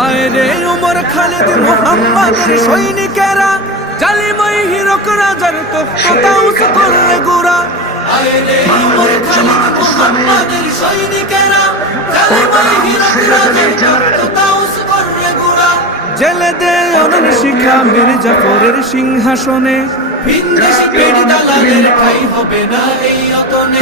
আয় রে উমর খালিদ মুহাম্মাদের সৈনিকেরা, জালিমই হিরক রাজার তখ্তাউস করলে গোরা। আয় রে উমর খালিদ মুহাম্মাদের সৈনিকেরা, জালিমই হিরক রাজার তখ্তাউস করলে গোরা। জেলে দে অনন শিখা মীর জাফরের সিংহাসনে, ভিনদেশী পেট দালালের ঠাই হবে না এই অতনে।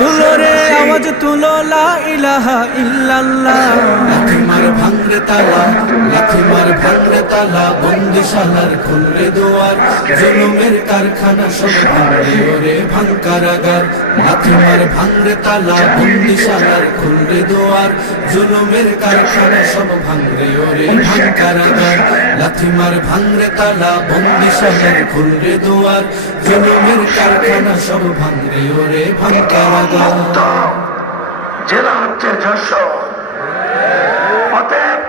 তুলো রে আওয়াজ তুলো লা ইলাহা ইল্লাল্লাহ। লাথি মার ভাঙরে তালা, লাথি মার ভাঙরে তালা, বন্দিশালার খুলরে দুয়ার, জুলুমের কারখানা সব ভাঙরে ওরে ভাঙ কারাগার। লাথি মার ভাঙরে তালা, বন্দিশালার খুলরে দুয়ার, জুলুমের কারখানা সব ভাঙরে ওরে ভাঙ কারাগার। লাথি মার ভাঙরে তালা, বন্দিশালার খুলরে দুয়ার, জুলুমের কারখানা সব ভাঙরে ওরে ভাঙ কারাগার। জেলা হচ্ছে যশোর। অতএব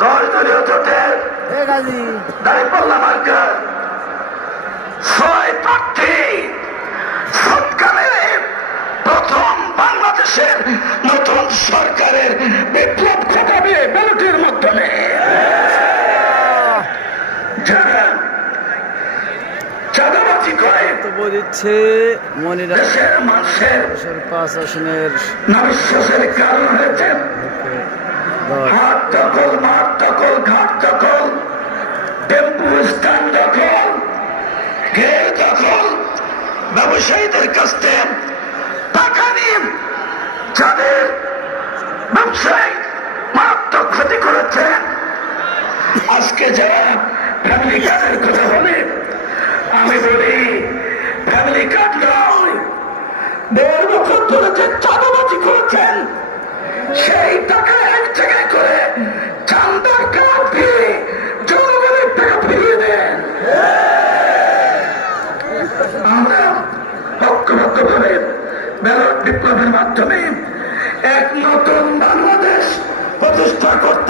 10 দলীয় জোটের দাঁড়িপাল্লা মার্কার 6 প্রার্থী সৎকালে প্রথম বাংলাদেশের নতুন সরকারের বিপ্লব ঘটাবে ব্যালটের মাধ্যমে। যারা চাঁদাবাজি করে দেশের মানুষের 5 আসনের নবশ্বাসের কারণ হয়েছে হাট দখল, মাঠ দখল, ঘাট দখল, টেম্পু স্ট্যান্ড দখল, ঘের দখল, ব্যবসায়ীদের কাছ থেকে টাকা নিয়ে যাদের ব্যবসায়ী মারাত্মক ক্ষতি করেছে। আজকে যারা ফ্যামিলি কার্ডের কথা বলে, আমি বলি ফ্যামিলি কার্ড নয়, 1.5 বছর ধরে যে চাঁদাবাজি করেছেন সেই টাকা এক জায়গায় করে চাঁদার কার্ড দিয়ে জনগণের টাকা ফিরিয়ে দেন। আমরা ঐক্যবদ্ধভাবে ব্যালট বিপ্লবের মাধ্যমে এক নতুন বাংলাদেশ প্রতিষ্ঠা করতে